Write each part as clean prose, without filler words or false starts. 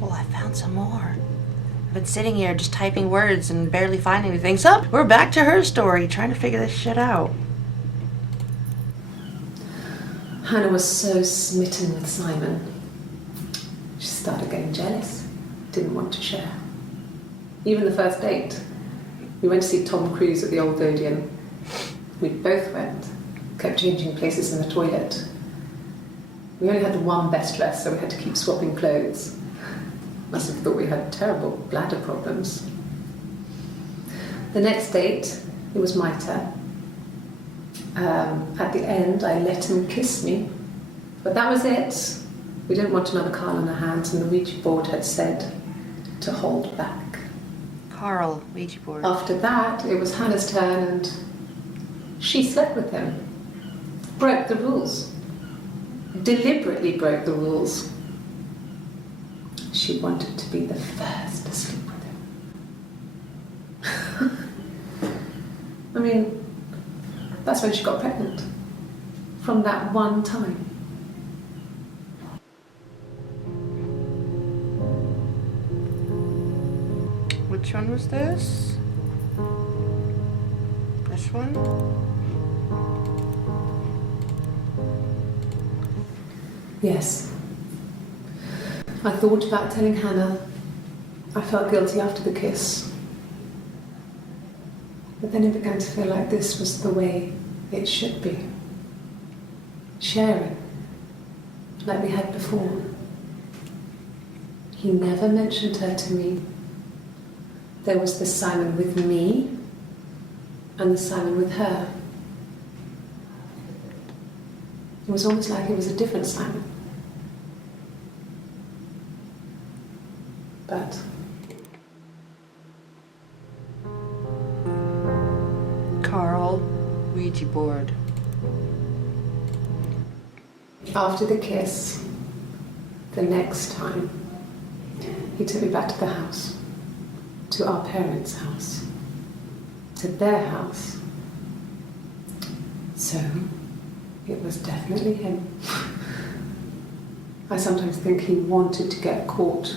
Well, I found some more. I've been sitting here just typing words and barely finding anything. So, we're back to her story, trying to figure this shit out. Hannah was so smitten with Simon. She started getting jealous, didn't want to share. Even the first date. We went to see Tom Cruise at the Old Odeon. We both went, kept changing places in the toilet. We only had the one best dress, so we had to keep swapping clothes. Must have thought we had terrible bladder problems. The next date, it was my turn. At the end, I let him kiss me. But that was it. We didn't want another Carl on our hands, and the Ouija board had said to hold back. Carl, Ouija board. After that, it was Hannah's turn, and she slept with him. Broke the rules. Deliberately broke the rules. She wanted to be the first to sleep with him. I mean, that's when she got pregnant. From that one time. Which one was this? This one? Yes. I thought about telling Hannah. I felt guilty after the kiss. But then it began to feel like this was the way it should be. Sharing, like we had before. He never mentioned her to me. There was the Simon with me and the Simon with her. It was almost like it was a different Simon. But Carl, Ouija board. after the kiss, the next time, he took me back to the house, to our parents' house, to their house. So, it was definitely him. I sometimes think he wanted to get caught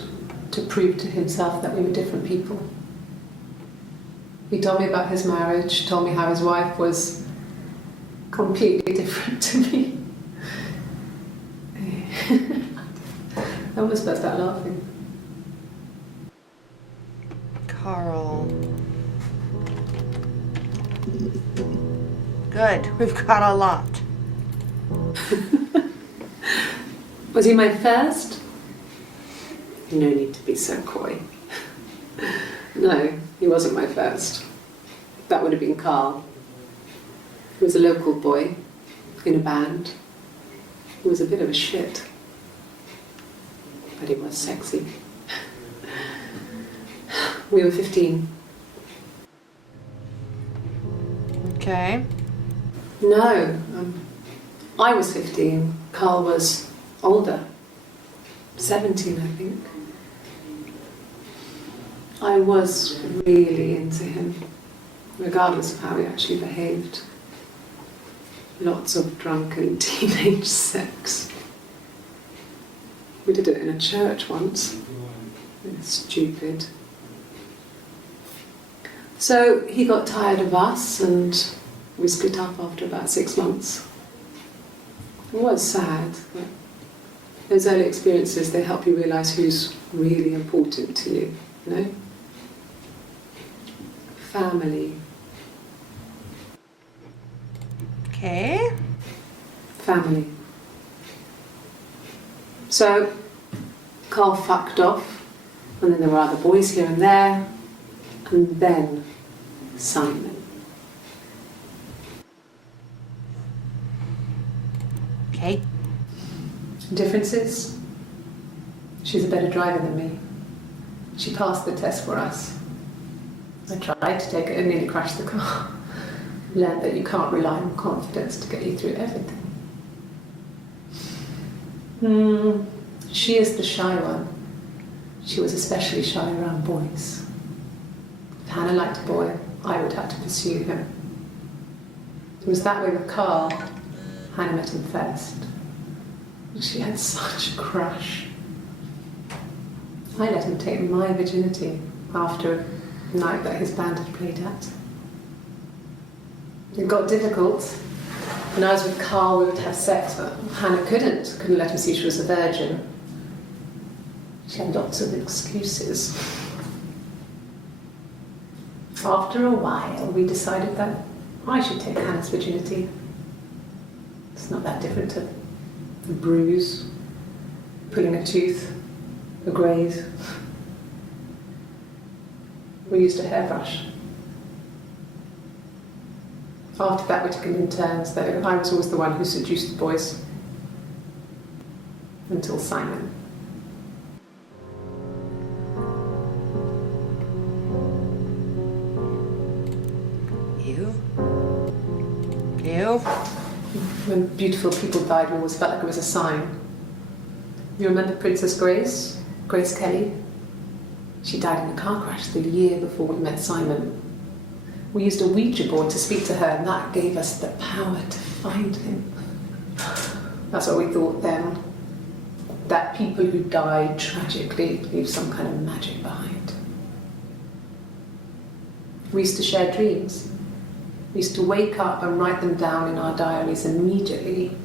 to prove to himself that we were different people. He told me about his marriage, told me how his wife was completely different to me. I almost burst out laughing. Carl. Good, we've got a lot. Was he my first? No need to be so coy. No, he wasn't my first. That would have been Carl. He was a local boy in a band. He was a bit of a shit. But he was sexy. We were 15. Okay. No, I was 15. Carl was older. 17, I think. I was really into him, regardless of how he actually behaved. Lots of drunken teenage sex. We did it in a church once. It's stupid. So he got tired of us and we split up after about 6 months. It was sad, but those early experiences, they help you realise who's really important to you, you know? Family. Okay. Family. So, Carl fucked off, and then there were other boys here and there, and then Simon. Okay. Differences? She's a better driver than me. She passed the test for us. I tried to take it and nearly crashed the car. Learned that you can't rely on confidence to get you through everything. She is the shy one. She was especially shy around boys. If Hannah liked a boy, I would have to pursue him. It was that way with Carl. Hannah met him first. She had such a crush. I let him take my virginity after a night that his band had played at. It got difficult. When I was with Carl, we would have sex, but Hannah couldn't let him see she was a virgin. She had lots of excuses. After a while, we decided that I should take Hannah's virginity. It's not that different to a bruise, pulling a tooth, a graze. We used a hairbrush. After that, we took it in turns, though. I was always the one who seduced the boys. Until Simon. You? When beautiful people died, we always felt like it was a sign. You remember Princess Grace? Grace Kelly? She died in a car crash the year before we met Simon. We used a Ouija board to speak to her, and that gave us the power to find him. That's what we thought then. That people who died tragically leave some kind of magic behind. We used to share dreams. We used to wake up and write them down in our diaries immediately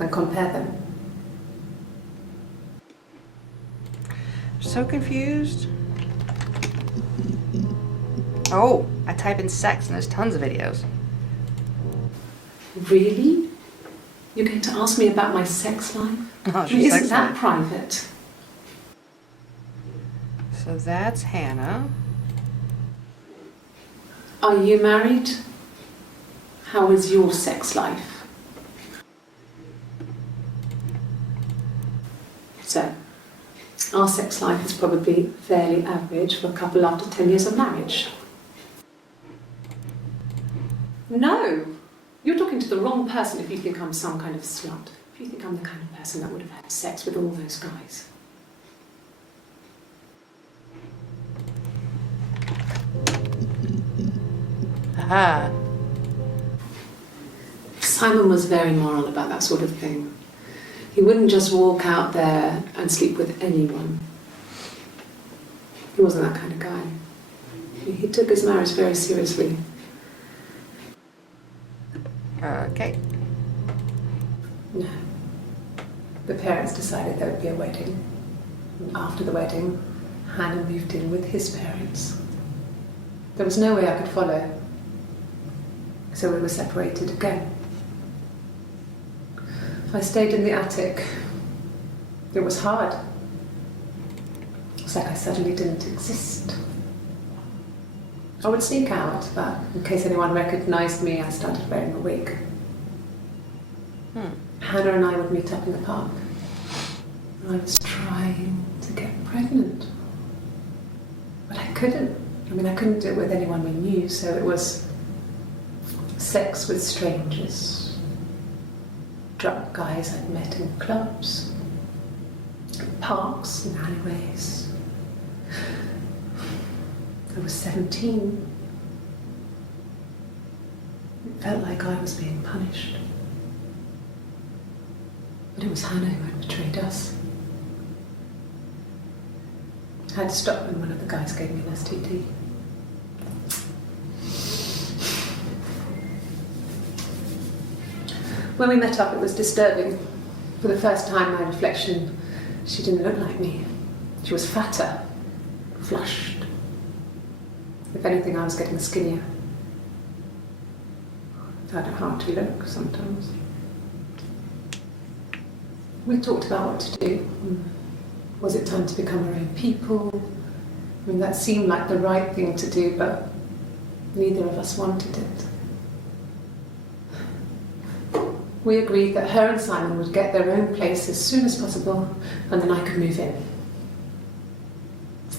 and compare them. So confused. Oh, I type in sex and there's tons of videos. Really? You're going to ask me about my sex life? Oh, Isn't that private? So that's Hannah. Are you married? How is your sex life? So, our sex life is probably fairly average for a couple after 10 years of marriage. No! You're talking to the wrong person if you think I'm some kind of slut. If you think I'm the kind of person that would have had sex with all those guys. Aha. Simon was very moral about that sort of thing. He wouldn't just walk out there and sleep with anyone. He wasn't that kind of guy. He took his marriage very seriously. Okay. No. The parents decided there would be a wedding. And after the wedding, Hannah moved in with his parents. There was no way I could follow. So we were separated again. I stayed in the attic. It was hard. It was like I suddenly didn't exist. I would sneak out, but in case anyone recognized me, I started wearing a wig. Hannah and I would meet up in the park. I was trying to get pregnant. But I couldn't. I mean, I couldn't do it with anyone we knew, so it was sex with strangers. Drunk guys I'd met in clubs, parks and alleyways. I was 17. It felt like I was being punished. But it was Hannah who had betrayed us. I had to stop when one of the guys gave me an STD. When we met up, it was disturbing. For the first time, my reflection, she didn't look like me. She was fatter, flushed. If anything, I was getting skinnier. I found it hard to look sometimes. We talked about what to do. Was it time to become our own people? I mean, that seemed like the right thing to do, but neither of us wanted it. We agreed that her and Simon would get their own place as soon as possible, and then I could move in.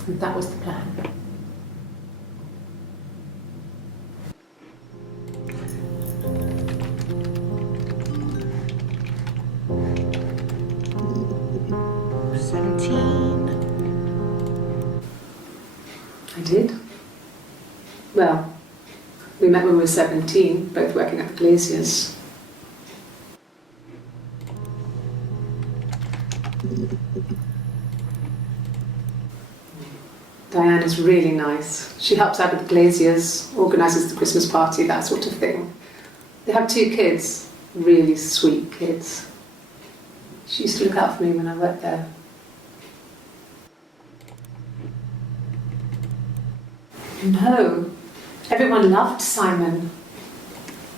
And that was the plan. I did. Well, we met when we were 17, both working at the Glaciers. Diana's really nice. She helps out with the glaziers, organises the Christmas party, that sort of thing. They have 2 kids, really sweet kids. She used to look out for me when I worked there. No, everyone loved Simon.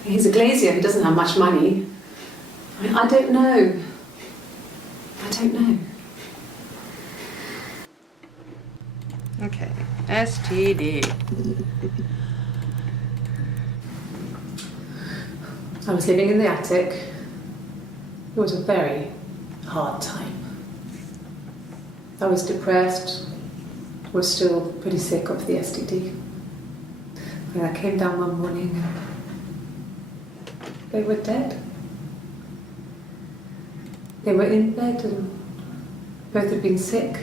He's a glazier, he doesn't have much money. I don't know. I don't know. Okay, STD. I was living in the attic. It was a very hard time. I was depressed, was still pretty sick of the STD. And I came down one morning and they were dead. They were in bed and both had been sick.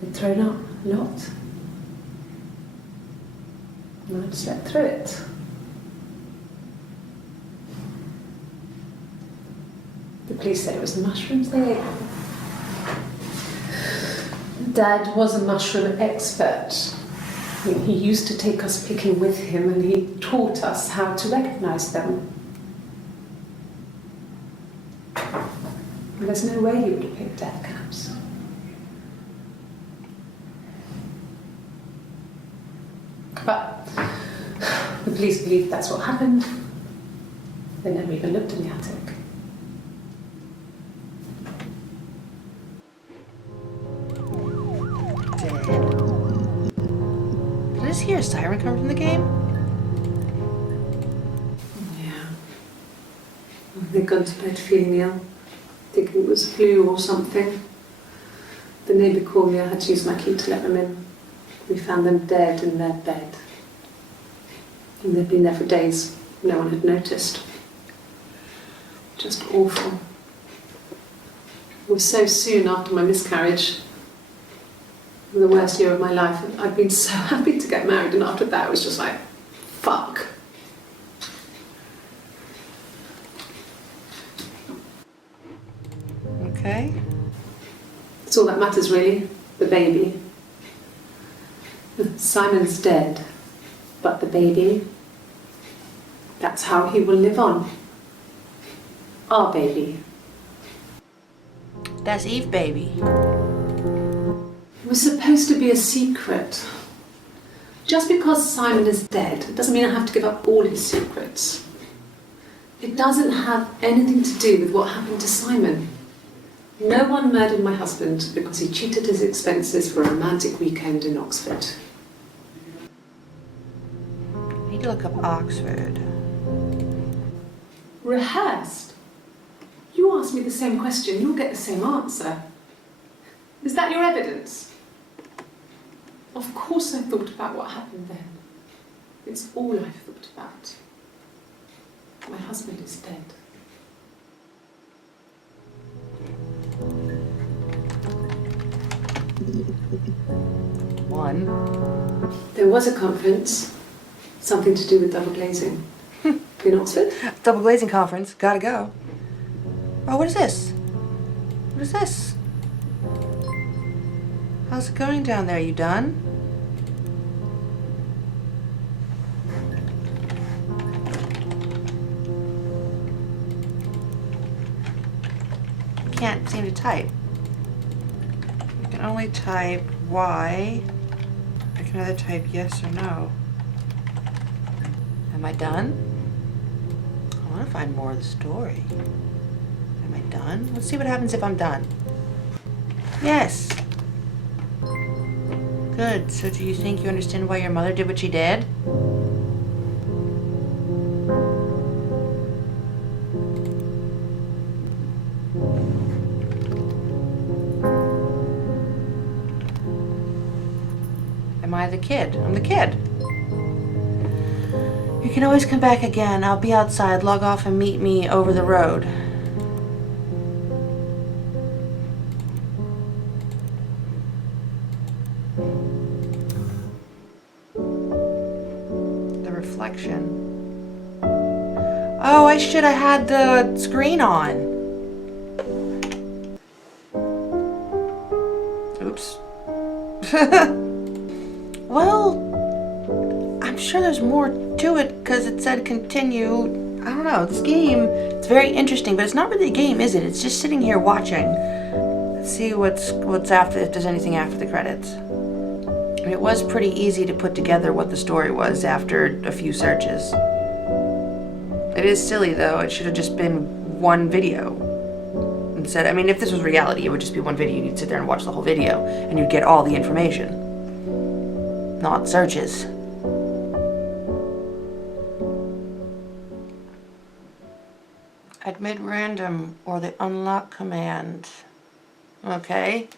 They'd thrown up a lot. And I'd slept through it. The police said it was the mushrooms they ate. Dad was a mushroom expert. I mean, he used to take us picking with him and he taught us how to recognise them. And there's no way he would have picked death caps. But the police believe that's what happened. They never even looked in the attic. Did I just hear a siren come from the game? Yeah. They'd gone to bed feeling ill, thinking it was flu or something. The neighbour called me, I had to use my key to let them in. We found them dead in their bed. And they'd been there for days. No one had noticed. Just awful. It was so soon after my miscarriage. The worst year of my life. I'd been so happy to get married, and after that it was just like, fuck. Okay. It's all that matters really, the baby. Simon's dead, but the baby, that's how he will live on. Our baby. That's Eve, baby. It was supposed to be a secret. Just because Simon is dead doesn't mean I have to give up all his secrets. It doesn't have anything to do with what happened to Simon. No one murdered my husband because he cheated his expenses for a romantic weekend in Oxford. I need to look up Oxford. Rehearsed? You ask me the same question, you'll get the same answer. Is that your evidence? Of course I thought about what happened then. It's all I've thought about. My husband is dead. One. There was a conference, something to do with double glazing. In Oxford? Double glazing conference. Gotta go. Oh, what is this? What is this? How's it going down there? You done? Can't seem to type. You can only type Y. I can either type yes or no. Am I done? I want to find more of the story. Am I done? Let's see what happens if I'm done. Yes. Good. So do you think you understand why your mother did what she did? Am I the kid? I'm the kid. You can always come back again. I'll be outside. Log off and meet me over the road. The reflection. Oh, I should have had the screen on. Oops. Well, I'm sure there's more to it because it said continue. I don't know. This game, it's very interesting, but it's not really a game, is it? It's just sitting here watching. Let's see what's after, if there's anything after the credits. And it was pretty easy to put together what the story was after a few searches. It is silly though. It should have just been one video. Instead, I mean, if this was reality, it would just be one video. You'd sit there and watch the whole video, and you'd get all the information. Not searches. Admit random or the unlock command. Okay.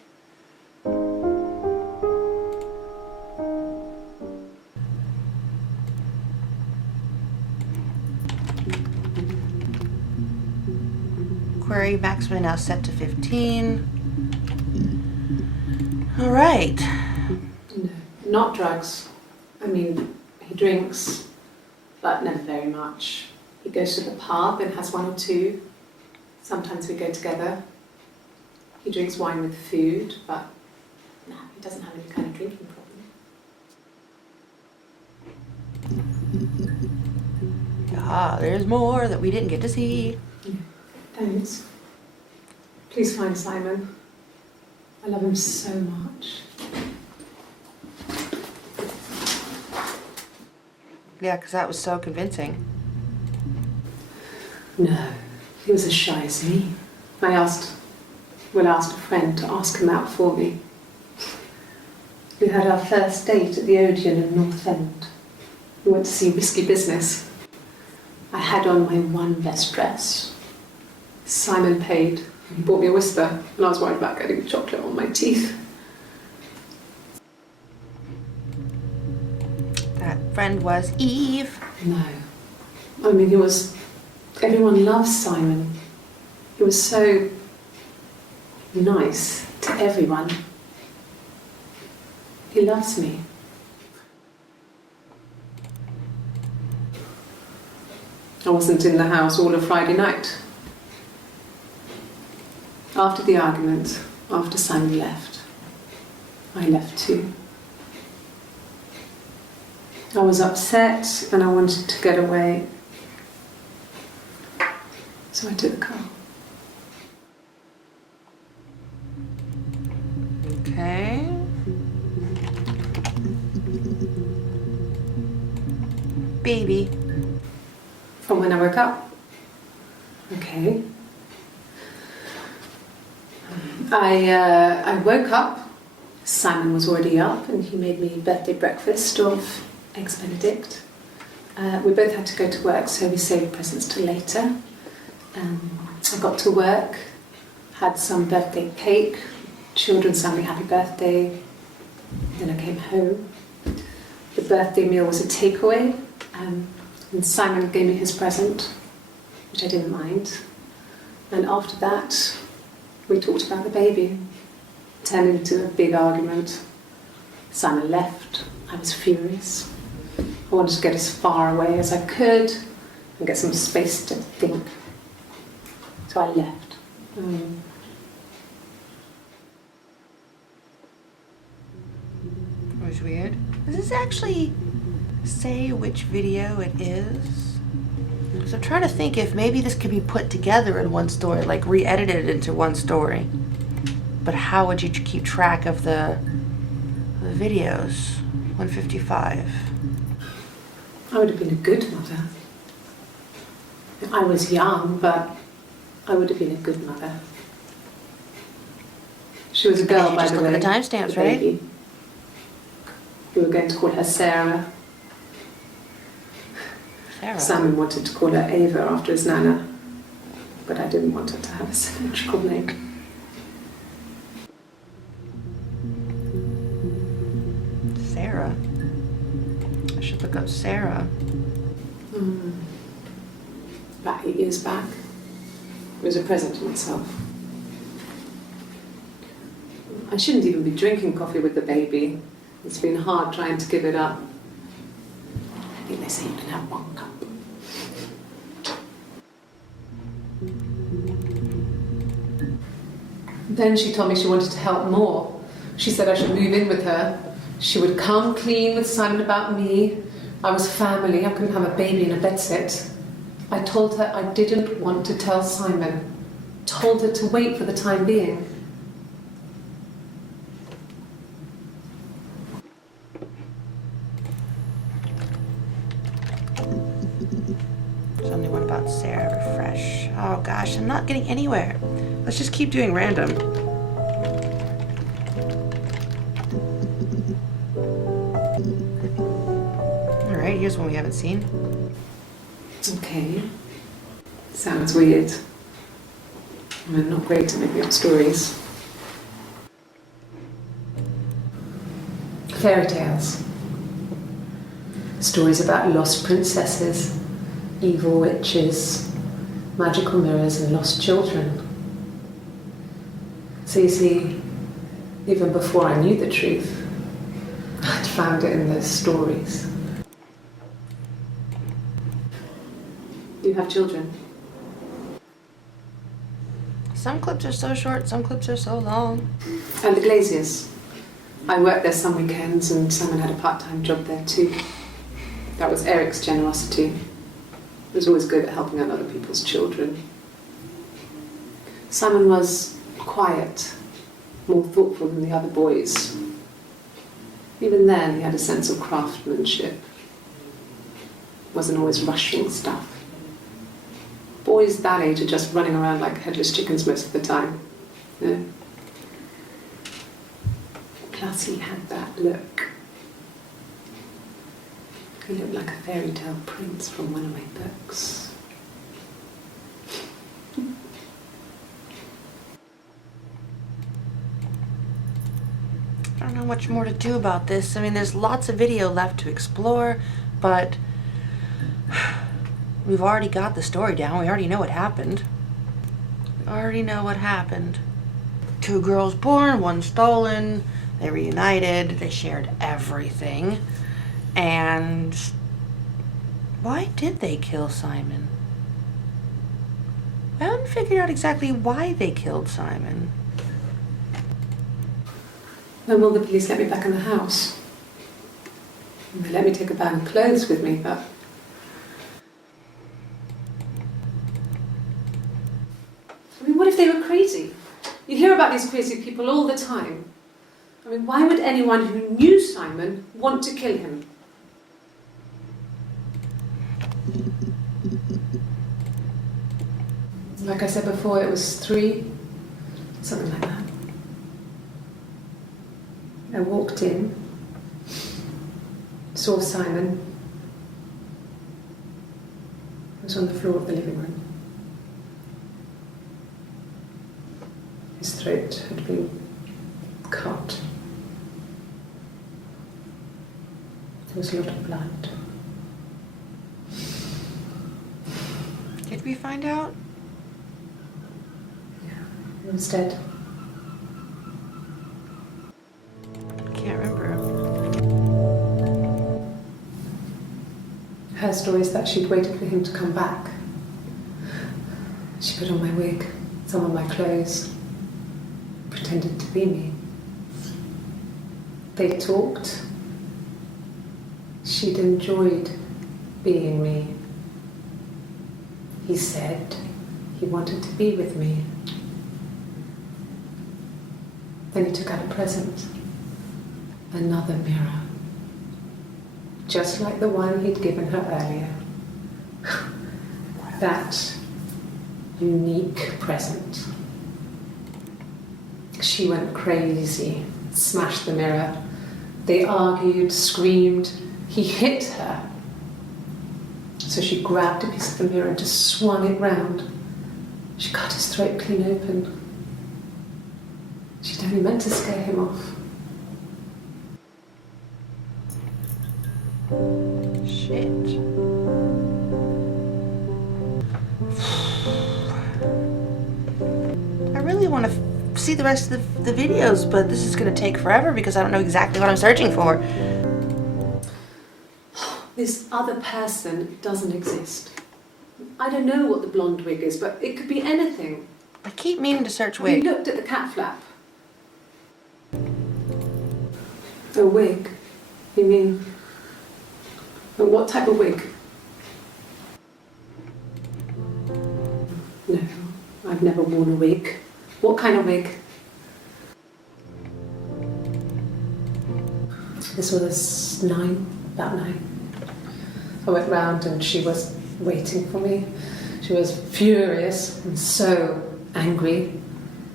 Query maximum now set to 15. All right. No, not drugs. I mean, he drinks, but never very much. He goes to the pub and has one or two. Sometimes we go together. He drinks wine with food, but no, he doesn't have any kind of drinking problem. Ah, there's more that we didn't get to see. Thanks. Please find Simon. I love him so much. Yeah, because that was so convincing. No, he was as shy as me. I asked a friend to ask him out for me. We had our first date at the Odeon in North End. We went to see Risky Business. I had on my one best dress. Simon paid. He bought me a whisper, and I was worried about getting chocolate on my teeth. That friend was Eve. No. I mean, he was... Everyone loves Simon. He was so nice to everyone. He loves me. I wasn't in the house all of Friday night. After the argument, after Simon left, I left too. I was upset and I wanted to get away. So I took the car. Okay. Baby. From when I woke up. Okay. I woke up. Simon was already up and he made me birthday breakfast of Eggs Benedict. We both had to go to work, so we saved presents till later. I got to work, had some birthday cake, children sang me happy birthday, then I came home. The birthday meal was a takeaway, and Simon gave me his present, which I didn't mind. And after that, we talked about the baby. It turned into a big argument. Simon left. I was furious. I wanted to get as far away as I could and get some space to think. So I left. That was weird. Does this actually say which video it is? Because I'm trying to think if maybe this could be put together in one story, like re-edited into one story. But how would you keep track of the videos? 155. I would have been a good mother. I was young, but I would have been a good mother. She was a girl, by Just the look way. at the timestamps, the right? baby. We were going to call her Sarah. Sarah. Simon wanted to call her Ava after his nana, but I didn't want her to have a symmetrical name. Sarah. I should look up Sarah. About 8 years back. It was a present to myself. I shouldn't even be drinking coffee with the baby. It's been hard trying to give it up. I think they say you can have 1 cup. Then she told me she wanted to help more, She said I should move in with her. She would come clean with Simon about me. I was family. I couldn't have a baby in a bedsit. I told her I didn't want to tell Simon. Told her to wait for the time being. There's only one about Sarah. Refresh. Oh gosh, I'm not getting anywhere. Let's just keep doing random. Alright, here's one we haven't seen. Okay. Sounds weird. I'm not great at making up stories. Fairy tales. Stories about lost princesses, evil witches, magical mirrors and lost children. So you see, even before I knew the truth, I'd found it in those stories. You have children? Some clips are so short, some clips are so long. And the Glaziers. I worked there some weekends and Simon had a part-time job there too. That was Eric's generosity. He was always good at helping out other people's children. Simon was quiet, more thoughtful than the other boys. Even then, he had a sense of craftsmanship. Wasn't always rushing stuff. Boys that age are just running around like headless chickens most of the time. Yeah. Plus he had that look. He looked like a fairy tale prince from one of my books. I don't know much more to do about this. I mean, there's lots of video left to explore, but we've already got the story down. We already know what happened. We already know what happened. 2 girls born, 1 stolen. They reunited. They shared everything. And why did they kill Simon? I haven't figured out exactly why they killed Simon. When will the police let me back in the house? They let me take a bag of clothes with me, but... I mean, what if they were crazy? You hear about these crazy people all the time. I mean, why would anyone who knew Simon want to kill him? Like I said before, it was 3, something like that. I walked in, saw Simon. He was on the floor of the living room. His throat had been cut. There was a lot of blood. Did we find out? He was dead. Can't remember. Her story is that she'd waited for him to come back. She put on my wig, some of my clothes, pretended to be me. They talked. She'd enjoyed being me. He said he wanted to be with me. Then he took out a present. Another mirror. Just like the one he'd given her earlier. That unique present. She went crazy, smashed the mirror. They argued, screamed. He hit her. So she grabbed a piece of the mirror and just swung it round. She cut his throat clean open. She'd only meant to scare him off. Shit. I really want to see the rest of the videos, but this is going to take forever because I don't know exactly what I'm searching for. This other person doesn't exist. I don't know what the blonde wig is, but it could be anything. I keep meaning to search Have you wig. looked at the cat flap? A wig? You mean... But what type of wig? No, I've never worn a wig. What kind of wig? This was about 9. I went round and she was waiting for me. She was furious and so angry,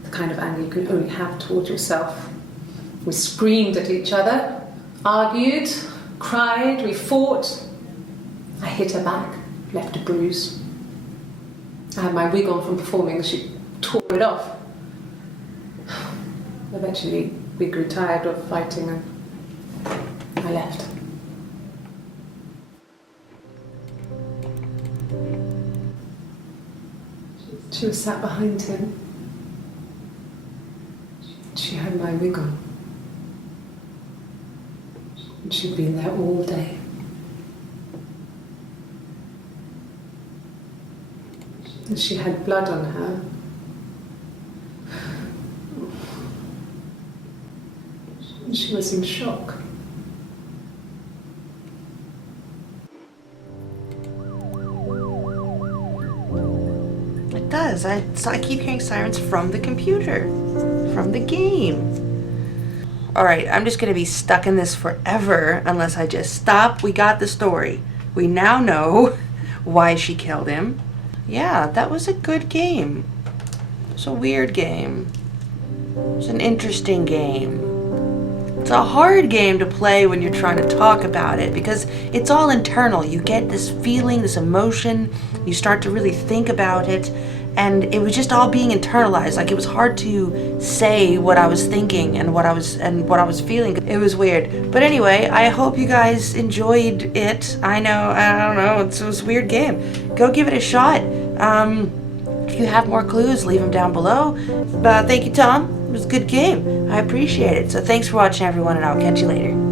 the kind of anger you can only have towards yourself. We screamed at each other, argued, cried, we fought. I hit her back, left a bruise. I had my wig on from performing and she tore it off. Eventually we grew tired of fighting and I left. She was sat behind him. She had my wig on. And she'd been there all day. And she had blood on her. And she was in shock. It does. I keep hearing sirens from the computer, from the game. Alright, I'm just going to be stuck in this forever unless I just stop. We got the story. We now know why she killed him. Yeah, that was a good game. It was a weird game. It was an interesting game. It's a hard game to play when you're trying to talk about it because it's all internal. You get this feeling, this emotion, you start to really think about it, and it was just all being internalized. Like, it was hard to say what I was thinking and what I was feeling. It was weird. But anyway, I hope you guys enjoyed it. I don't know, it was a weird game. Go give it a shot. If you have more clues, leave them down below. But thank you, Tom. It was a good game. I appreciate it. So thanks for watching, everyone, and I'll catch you later.